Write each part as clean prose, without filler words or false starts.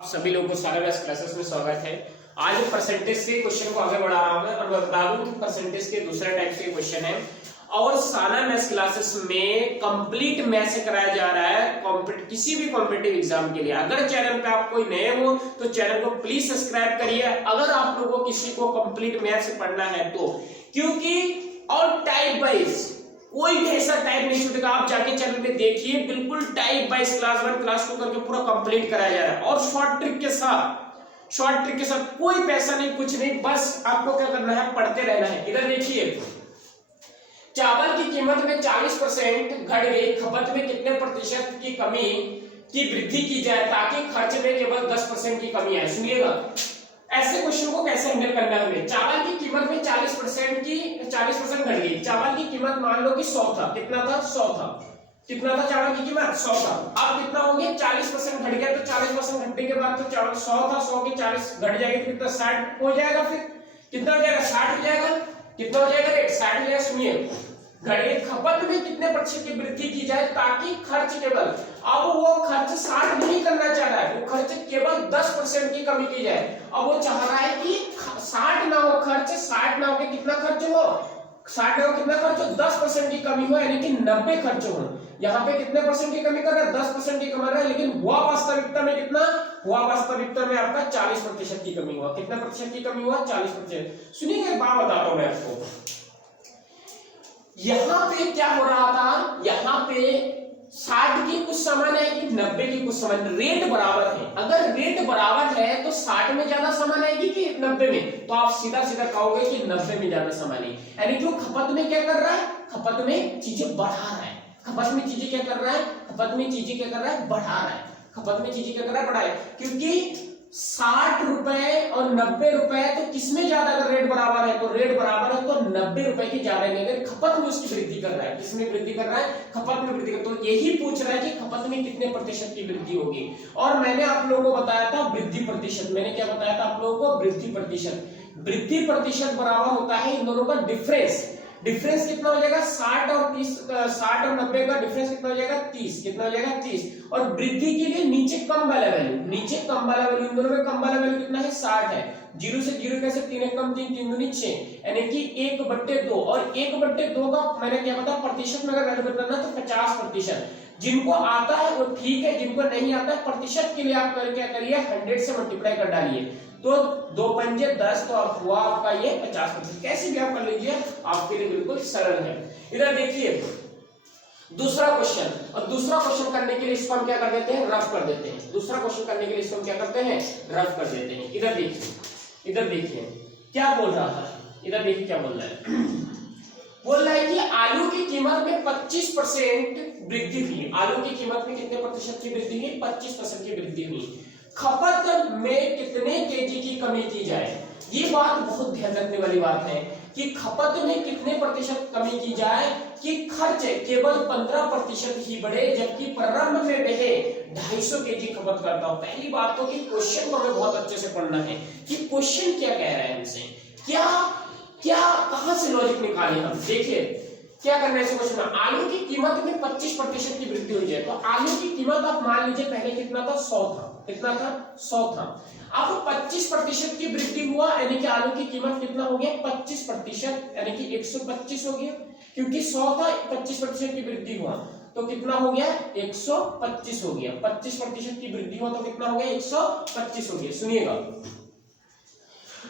सभी लोगों को सारे मैथ्स क्लासेस में स्वागत है। आज परसेंटेज के क्वेश्चन को आगे बढ़ा रहा हूं और बता दूं कि परसेंटेज के दूसरे टाइप के क्वेश्चन है और सारा मैथ्स क्लासेस में कंप्लीट मैथ्स कराया जा रहा है किसी भी कॉम्पिटिटिव एग्जाम के लिए। अगर चैनल पे आप कोई नए हो तो चैनल को प्लीज सब्सक्राइब करिए अगर आप लोगों को किसी को कंप्लीट मैथ्स पढ़ना है तो, क्योंकि और टाइप वाइज कोई भी ऐसा टाइप नहीं छूटेगा। आप जाके चैनल पे देखिए, बिल्कुल टाइप वाइज क्लास 1 क्लास 2 करके पूरा कंप्लीट कराया जा रहा है और शॉर्ट ट्रिक के साथ कोई पैसा नहीं, कुछ नहीं, बस आपको क्या करना है, पढ़ते रहना है। इधर देखिए, चावल की कीमत में 40% घट गई, खपत में कितने प्रतिशत की कमी की वृद्धि की जाए ताकि खर्च में केवल 10% की कमी आए। सुनिएगा ऐसे क्वेश्चन को कैसे हैंडल करना है हमें। चावल की कीमत में 40% घट गई। चावल की कीमत मान लो कि 100 था, कितना था, 100 था, कितना था चावल की कीमत, 100 था। अब कितना हो गया, 40% घट गया, तो 40% घटने के बाद तो चावल 100 था, 100 की 40 घट जाएगी तो कितना, 60 हो जाएगा। फिर कितना हो जाएगा, 60 हो जाएगा। कितना हो जाएगा, रेट 60 हो जाएगा। सुनिए, घड़े खपत में कितने प्रतिशत की वृद्धि की जाए ताकि खर्च केवल, अब वो खर्च 60 नहीं करना चाह रहा है, वो खर्च केवल 10% की कमी की जाए। अब वो चाह रहा है कि 60 ना हो खर्च, 60 ना हो के कितना खर्च हो, 60 ना हो कितना खर्च हो, 10% की कमी हो, यानी कि 90 खर्च हो। यहाँ पे कितने परसेंट की कमी कर रहा है, 10% की कमा रहा है, लेकिन हुआ वास्तविकता में कितना हुआ, वास्तविकता में आपका 40% की कमी हुआ। कितना प्रतिशत की कमी हुआ, 40%। सुनिए एक बात बताता हूं मैं आपको, यहां पे क्या हो रहा था, यहां पे 60 की कुछ सामान आएगी, 90 की कुछ सामान, रेट बराबर है। अगर रेट बराबर है तो 60 में ज्यादा सामान आएगी कि 90 में, तो आप सीधा सीधा कहोगे कि 90 में ज्यादा सामान है। यानी कि वो खपत में क्या कर रहा है, खपत में चीजें बढ़ा रहा है। खपत में चीजें क्या कर रहा है, खपत में चीजें क्या कर रहा है, बढ़ा रहा है। खपत में चीजें क्या कर रहा है, बढ़ा है, क्योंकि 60 रुपए और 90 रुपए तो किसमें ज्यादा, अगर रेट बराबर है तो रेट बराबर है तो 90 रुपए की ज्यादा लेकर खपत में उसकी वृद्धि कर रहा है। किसमें वृद्धि कर रहा है, खपत में वृद्धि कर, तो यही पूछ रहा है कि खपत में कितने प्रतिशत की वृद्धि होगी। और मैंने आप लोगों को बताया था वृद्धि प्रतिशत, मैंने क्या बताया था आप लोगों को, वृद्धि प्रतिशत। वृद्धि प्रतिशत बराबर होता है इन दोनों का डिफरेंस। डिफरेंस कितना हो जाएगा, 60 और 90 का डिफरेंस कितना हो जाएगा, 30। कितना हो जाएगा, 30। और वृद्धि के लिए नीचे कम वाला वैल्यू, नीचे कम वाला वैल्यू, इन दोनों में कम वाला वैल्यू कितना है, 60 है। 0 से 0 कैसे, 3 एक कम 3, 3 दूनी 6, यानी कि 1/2। और 1/2 का मैंने क्या बताया, प्रतिशत में अगर वैल्यू बताना तो 50%। जिनको आता है वो ठीक है, जिनको नहीं आता है प्रतिशत के लिए आप क्या करिए, 100 से मल्टीप्लाई कर डालिए, तो 2 पंजे 10, तो अब हुआ आपका ये 50%। कैसे भी आप कर लीजिए, आपके लिए बिल्कुल सरल है। इधर देखिए दूसरा क्वेश्चन, और दूसरा क्वेश्चन करने के लिए इसको हम क्या कर देते हैं, रफ कर देते हैं। दूसरा क्वेश्चन करने के लिए इसको हम क्या करते हैं, रफ कर देते हैं। इधर देखिए, इधर देखिए क्या बोल रहा था, इधर देखिए क्या बोल रहा है, बोल रहा है कि आलू की कीमत में 25% वृद्धि हुई। आलू की कीमत में कितने प्रतिशत की वृद्धि हुई, 25% की वृद्धि हुई। खपत में कितने केजी की कमी की जाए। ये बात बहुत ध्यान रखने वाली बात है कि खपत में कितने प्रतिशत कमी की जाए कि खर्च केवल 15% ही बढ़े, जबकि प्रारंभ में वह 250 केजी खपत करता हो। पहली बात तो कि क्वेश्चन को हमें बहुत अच्छे से पढ़ना है कि क्वेश्चन क्या कह रहा है हमसे, क्या क्या कहां से लॉजिक निकाले हम। देखिए क्या करना है इस क्वेश्चन में, आलू की कीमत में 25% की वृद्धि हुई है, तो आलू की कीमत आप मान लीजिए पहले कितना था, 100 था, कितना था, 100 था। अब 25% की वृद्धि हुआ, यानी कि आलू की कीमत कितना हो गया, 25%, यानी कि 125 हो गया, क्योंकि 100 था, 25% की वृद्धि हुआ तो कितना हो गया, 125 हो गया। 25% की वृद्धि हुआ तो कितना हो गया, 125 हो गया। सुनिएगा,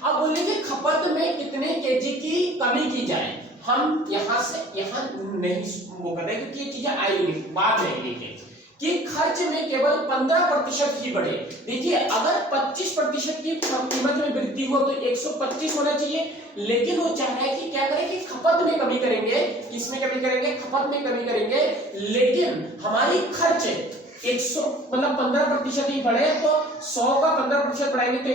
अब बोलिए कि खपत में कितने केजी की कमी की जाए। हम यहां से यहां नहीं वो कर रहे क्योंकि ये चीजें आएंगी बाद में लिखें कि खर्च में केवल 15% ही बढ़े। देखिए अगर 25% की कीमत में वृद्धि हो तो 125 होना चाहिए, लेकिन वो चाह रहा है कि क्या करें कि खपत में कमी करेंगे। किसमें कमी करेंगे, खपत में कमी करेंगे, लेकिन हमारी खर्च 100 मतलब 15% ही बढ़े, तो 100 का 15% बढ़ाएंगे तो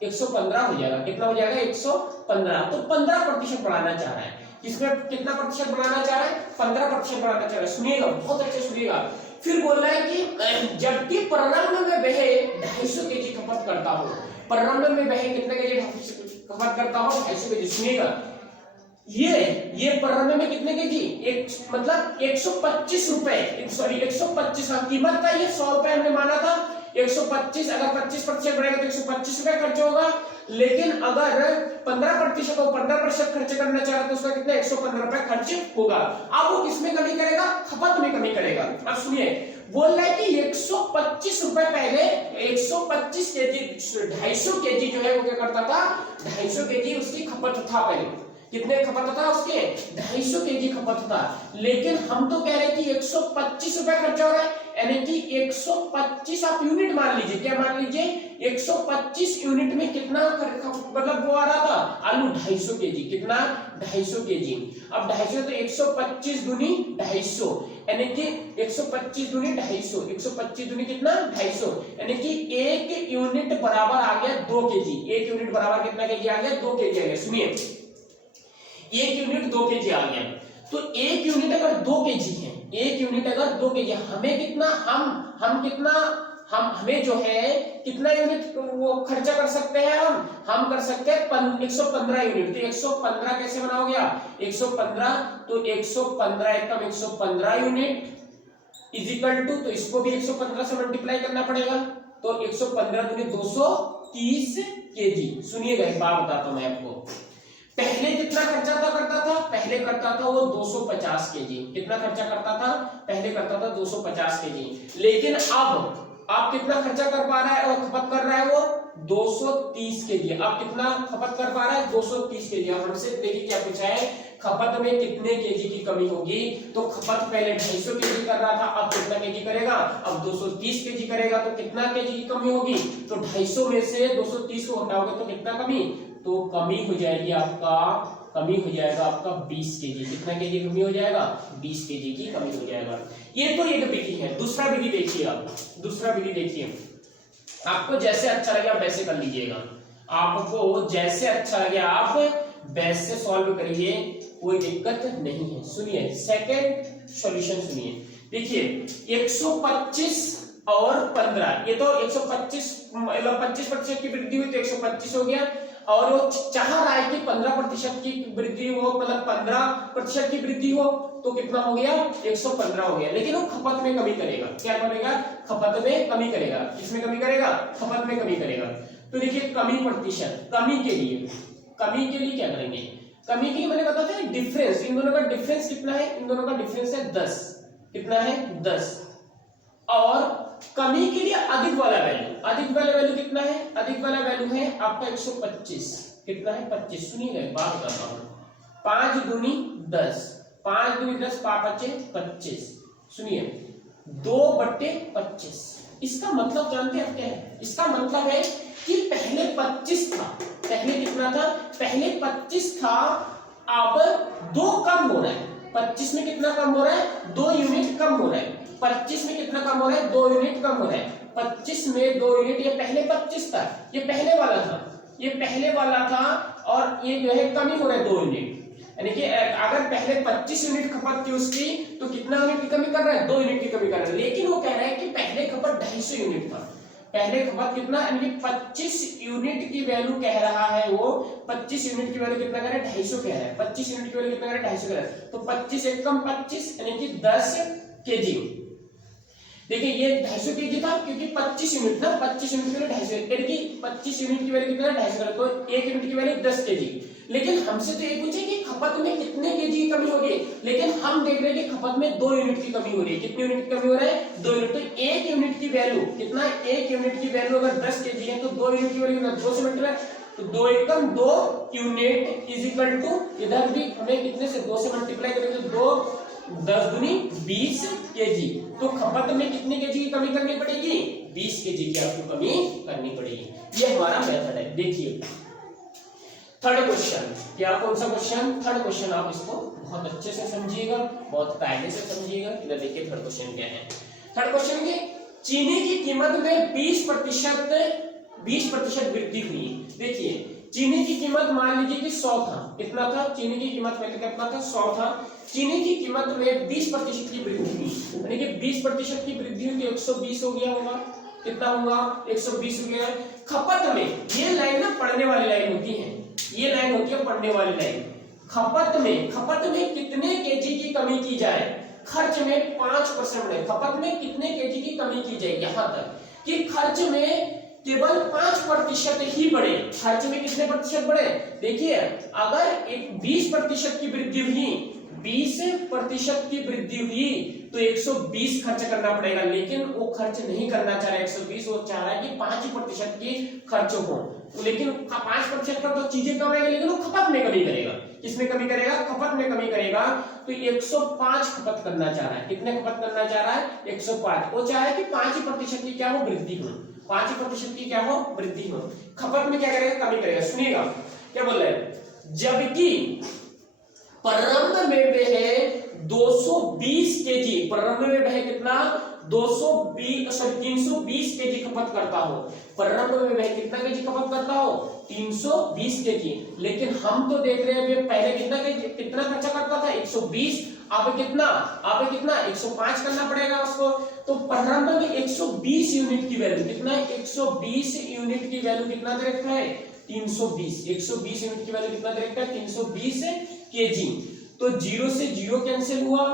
115 हो जाएगा। कितना हो जाएगा, 115। तो 15% बढ़ाना चाह रहा है। किसमें कितना प्रतिशत बढ़ाना चाह रहा है, 15% बढ़ाना चाह रहा है। सुनिएगा, बहुत अच्छे सुनिएगा। फिर बोल रहा है कि जबकि प्रारंभ में वह 250 केजी खपत करता हो, प्रारंभ में वह कितने केजी खपत करता हो, 250 केजी। सुनिएगा, ये प्रारंभ में कितने केजी, मतलब 125 रुपए, सॉरी 125 कीमत का ये 100 रुपए हमने माना था, 125, अगर 25% बढ़ेगा तो 125 रुपए खर्च होगा, लेकिन अगर 15% हो 15% खर्च करना चाह रहा है तो उसका कितना 115 रुपए खर्च होगा। अब वो किसमें कमी करेगा? खपत में कमी करेगा। अब सुनिए, बोल रहा है कि 125 रुपए पहले 125 केजी 250 केजी जो है वो क्या करता था, 250 केजी उसकी खपत था पहले। कितने खपत था उसके? 250 केजी खपत था। लेकिन हम तो कह रहे हैं कि 125 रुपए खर्चा हो रहा है, यानी कि 125 आप यूनिट मान लीजिए। क्या मान लीजिए? 125 यूनिट में कितना मतलब वो आ रहा था आलू? 250 केजी। कितना? 250 केजी। अब 250 तो 125 दूनी 250, यानी कि 125 दूनी 250, 125 दूनी कितना? 250, यानी कि 1 यूनिट बराबर आ गया 2 केजी। 1 यूनिट बराबर कितना केजी आ गया? 2 केजी आ गया। सुनिए, 1 यूनिट 2 केजी आ गया। तो 1 यूनिट अगर 2 केजी है, 1 यूनिट अगर 2 केजी, हमें कितना हम कितना हमें जो है कितना यूनिट वो खर्चा कर सकते हैं? हम कर सकते हैं 115 यूनिट। तो 115 कैसे बनाओगे आप? 115 तो 115 एकम 115 यूनिट इज इक्वल टू, तो इसको भी 115 से मल्टीप्लाई करना पड़ेगा। तो 115 दूनी 230 केजी। सुनिएगा, एक बात बताता हूं मैं आपको। पहले कितना खर्चा करता था? पहले करता था वो 250 केजी। कितना खर्चा करता था? पहले करता था 250 केजी। लेकिन अब आप कितना खर्चा कर पा रहा है और खपत कर रहा है वो 230 केजी। अब कितना खपत कर पा रहा है? 230 केजी। अब हमसे देखिए क्या पूछा है, खपत में कितने केजी की कमी होगी? तो खपत पहले 250 केजी कर रहा था, अब कितना केजी करेगा? अब 230 केजी करेगा। तो कितना केजी की कमी होगी? तो 250 में से 230 को हटाओगे तो कितना कमी? तो कमी हो जाएगी आपका, कमी हो जाएगा आपका 20 केजी। कितना केजी कमी हो जाएगा? 20 केजी की कमी हो जाएगा। ये तो एक विधि है। दूसरा विधि देखिए आप, दूसरा विधि देखिए, आपको जैसे अच्छा लगे आप वैसे कर लीजिएगा। आपको जैसे अच्छा लगे आप वैसे सॉल्व करिए, कोई दिक्कत नहीं है। सुनिए सेकंड सॉल्यूशन सुनिए। देखिए 125 और 15, ये तो 125 मतलब 25% की वृद्धि हुई तो 125 हो गया, और वो चाह रहा है कि 15% की वृद्धि हो, मतलब 15% की वृद्धि हो, तो कितना हो गया? 115 हो गया। लेकिन वो खपत में कमी करेगा। क्या करेगा? खपत में कमी करेगा। किसमें कमी करेगा? खपत में कमी करेगा। तो देखिए कमी प्रतिशत, कमी के लिए क्या करेंगे? कमी के लिए मैंने बताया था डिफरेंस, इन दोनों का डिफरेंस कितना है? इन दोनों का डिफरेंस है 10। कितना है? 10। और कमी के लिए अधिक वाला वैल्यू, अधिक वाला वैल्यू कितना है? अधिक वाला वैल्यू है आपका 125। कितना है? 25। सुनिएगा, एक बात बताता हूं, 5 दूनी 10, 5 दूनी 10, 5 बचे 25। सुनिए 2/25। इसका मतलब जानते हैं क्या है? इसका मतलब है कि पहले 25 था, पहले कितना था? पहले 25 था, अब 2 कम हो रहा है। 25 में कितना कम हो रहा है? 2 यूनिट कम हो रहा है। 25 में कितना कम हो रहा है? 2 यूनिट कम हो रहा है। 25 में 2 यूनिट, ये पहले 25 था, ये पहले वाला था, ये पहले वाला था, और ये जो है कमी हो रहा है 2 यूनिट। यानी कि अगर पहले 25 यूनिट खपत थी उसकी, तो कितना यूनिट की कमी कर रहा है? 2 यूनिट की कमी कर रहा है। लेकिन वो कह रहा है कि पहले खपत 250 यूनिट था। पहले खपत कितना? यानी कि 25 यूनिट की वैल्यू कह रहा है वो, 25 यूनिट की वैल्यू कितना कह रहा है? 250 कह रहा है। 25 यूनिट की वैल्यू कितना कह रहा है? 250 कह रहा है। तो 25 एकम 25 यानी कि 10 केजी। देखिए ये 250 केजी था क्योंकि 25 यूनिट था, 25 यूनिट के लिए 250, यानी कि 25 यूनिट की वैल्यू कितना है? 250, तो 1 यूनिट की वैल्यू 10 केजी। लेकिन हमसे तो ये पूछे कि खपत में कितने केजी की कमी होगी, लेकिन हम देख रहे हैं कि खपत में 2 यूनिट की कमी हो रही है। कितने यूनिट की कमी हो रहा है? 2 यूनिट। तो 1 यूनिट की वैल्यू कितना? 1 यूनिट की वैल्यू अगर 10 केजी है तो 2 यूनिट की वैल्यू 2 से मल्टीप्लाई, तो 2 एकम 2 यूनिट इज इक्वल टू, इधर भी हमें कितने से? 2 से मल्टीप्लाई करेंगे तो 2 10 दूनी 20 केजी। तो खपत में कितने केजी की कमी करनी पड़ेगी? 20 केजी की आपको कमी करनी पड़ेगी। ये हमारा मेथड है। देखिए थर्ड क्वेश्चन, क्या कौन सा क्वेश्चन? Third question. आप इसको बहुत अच्छे से समझिएगा, बहुत कायदे से समझिएगा। इधर देखिए थर्ड क्वेश्चन क्या है। थर्ड क्वेश्चन के चीनी की कीमत में 20% वृद्धि हुई। देखिए चीनी की कीमत मान लीजिए कि 100 था। कितना था? चीनी की कीमत पहले कितना था? 100 था। चीनी की कीमत में 20% की वृद्धि हुई, यानी कि 20% की वृद्धि हुई तो 120 हो गया होगा। कितना होगा? 120 हो गया। खपत में, ये लाइन ना पढ़ने वाली लाइन होती है, ये लाइन होती है पढ़ने वाली लाइन। खपत में कितने केजी की कमी की जाए? खर्च में 5% बढ़े, खपत में कितने केजी की कमी की जाए? यहां तक कि खर्च में केवल 5% ही बढ़े। खर्च में कितने प्रतिशत बढ़े? देखिए अगर एक 20% की वृद्धि हुई, 20% की वृद्धि हुई तो 120 खर्च करना पड़ेगा, लेकिन वो खर्च नहीं करना चाह रहा है 120, वो चाह रहा है कि 5% की खर्च हो। लेकिन 5% का तो चीजें कम आएगा, लेकिन वो खपत में कमी करेगा। किसमें कमी करेगा? खपत में कमी करेगा। तो 105 खपत करना चाह रहा है। कितने खपत करना चाह रहा है? 105। वो चाह रहा है कि 5% की क्या हो? वृद्धि हो। 5% की क्या हो? वृद्धि हो। खपत में क्या करेगा? कमी करेगा। सुनिएगा क्या बोल रहे हैं, जबकि प्रारंभ में वह 220 केजी, प्रारंभ में वह कितना? 320 केजी खपत करता हो। प्रारंभ में वह कितना केजी खपत करता हो? 320 केजी। लेकिन हम तो देख रहे हैं पहले कितना खर्चा करता था? 120। अब कितना? 105 करना पड़ेगा उसको। तो प्रारंभ में 120 यूनिट की वैल्यू कितना है? 120 यूनिट की वैल्यू कितना दे रखा है? 320। 120 यूनिट की वैल्यू कितना दे रखा है? 320 केजी। तो 0 से 0 कैंसिल हुआ,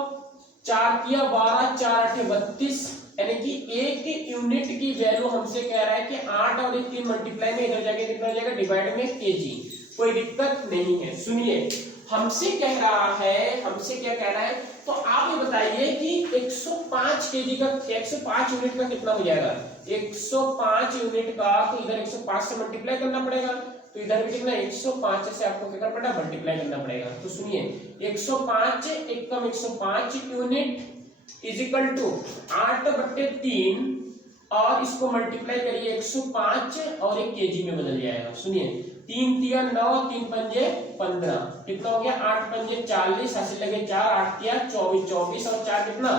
4 किया 12, 4 8 32, यानी कि 1 यूनिट की वैल्यू हमसे कह रहा है कि 8 और 3 मल्टीप्लाई में इधर जाके कितना हो जाएगा? डिवाइड में केजी। कोई दिक्कत नहीं है। सुनिए हमसे कह रहा है, हमसे क्या कह रहा है, तो आप ये बताइए कि 105 केजी का, 105 यूनिट का कितना हो जाएगा? 105 यूनिट का तो इधर 105 से मल्टीप्लाई करना पड़ेगा, तो इधर भी कितना? 105 से आपको क्या करना पड़ेगा? मल्टीप्लाई करना पड़ेगा। तो सुनिए 105 एकम 105 यूनिट इज इक्वल टू 8/3 और इसको मल्टीप्लाई करिए 105 और एक केजी में बदल जाएगा। सुनिए 3 तिया 9, 3 पंजे 15, कितना हो गया? 8 पंजे 40, हासिल लगे 4, 8 तिया 24, 24 और 4 कितना?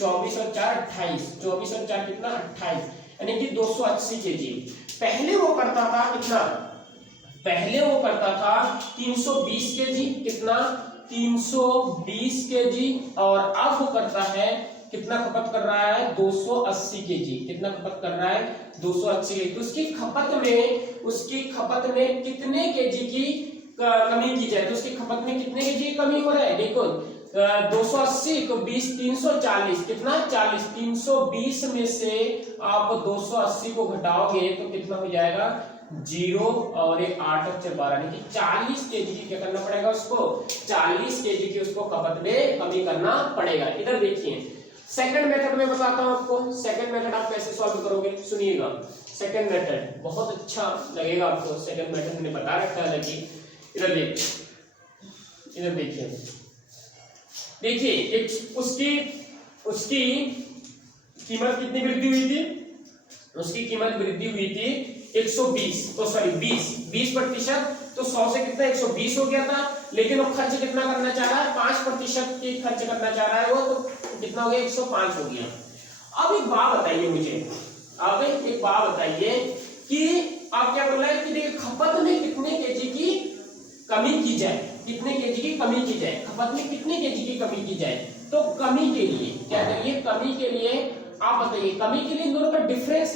24 और 4 28, 24 और 4 कितना? 28, यानी कि 280 केजी। पहले वो करता था कितना? पहले वो करता था 320 केजी। कितना? 320 केजी। और अब वो करता है कितना खपत कर रहा है? 280 केजी। कितना खपत कर रहा है? 280 केजी। तो उसकी खपत में कितने केजी की कमी की जाए? तो उसकी खपत में कितने केजी की कमी हो रहा है? देखो 280 तो 20, 340, कितना? 40। 320 में से आप 280 को घटाओगे तो कितना हो जाएगा? 0 और एक 8 और 4 12, यानी कि 40 केजी की क्या करना पड़ेगा उसको? 40 केजी की उसको खपत में कमी करना पड़ेगा। इधर देखिए सेकंड मेथड में बताता हूं आपको। सेकंड मेथड आप कैसे सॉल्व करोगे? सुनिएगा सेकंड मेथड बहुत अच्छा लगेगा आपको। सेकंड मेथड हमने बता रखा है, लेकिन इधर देखिए, इधर देखिए उसकी कीमत कितनी वृद्धि हुई थी? उसकी कीमत वृद्धि हुई थी 120, तो सॉरी 20%। तो 100 से कितना? 120 हो गया था, लेकिन वो खर्च कितना करना चाह रहा है? 5% की खर्च करना चाह रहा है वो, तो कितना हो गया? 105 हो गया। अब एक बात बताइए मुझे, अब एक बात बताइए कि आप क्या बोल रहे हैं कि देखिए खपत में कितने केजी की कमी की जाए? कितने केजी की कमी की जाए? खपत में कितने केजी की कमी की जाए? तो कमी के लिए क्या करिए? कमी के लिए आप बताइए, कमी के लिए इन दोनों का डिफरेंस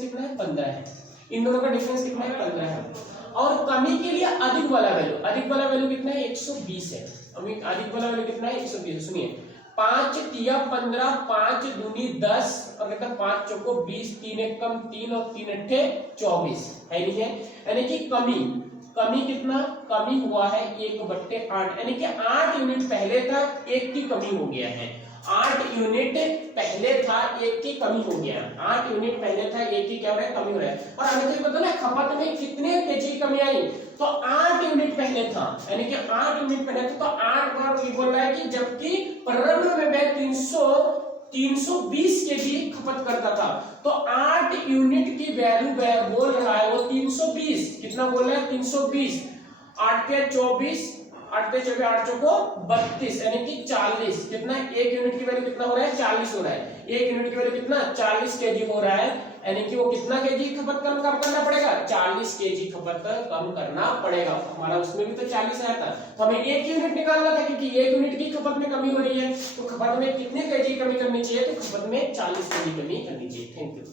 कितना है? 15 है। इन दोनों का डिफरेंस कितना है? 15 है। और कमी के लिए अधिक वाला वैल्यू कितना है? 120 है। अधिक वाला वैल्यू कितना है? 120। सुनिए 5 तिया 15, 5 दूनी 10 और कहता 5 चौको 20, 3 एकम 3 और 3 अट्ठे 24 है, नहीं है? यानी कि कमी कितना? कमी हुआ है 1/8, यानी कि 8 यूनिट पहले था, 1 की कमी हो गया है। 8 यूनिट पहले था, 1 की कमी हो गया। 8 यूनिट पहले था, 1 की क्या हो रहा है? कमी हो रहा है। और हमें तो पता ना खपत में कितने केजी की कमी आई? तो 8 यूनिट पहले था, यानी कि 8 यूनिट पहले था, तो 8 बार ये बोल रहा है कि जबकि प्रारंभ में वह 320 केजी खपत करता था, तो 8 यूनिट की वैल्यू बोल रहा है वो 320। कितना बोल रहा है? 320। 8 के 24, 8 के 24, 8 चौको 32, यानी कि 40। कितना? 1 यूनिट की वैल्यू कितना हो रहा है? 40 हो रहा है। 1 यूनिट की वैल्यू कितना? 40 केजी हो रहा है, यानी कि वो कितना केजी खपत कम करना पड़ेगा? 40 केजी खपत कम करना पड़ेगा। हमारा उसमें भी तो 40 आया था, तो हमें 1 यूनिट निकालना था, क्योंकि 1 यूनिट की खपत में कमी हो रही है। तो खपत में कितने केजी कमी करनी चाहिए? तो खपत में 40 केजी कमी करनी चाहिए। Thank you.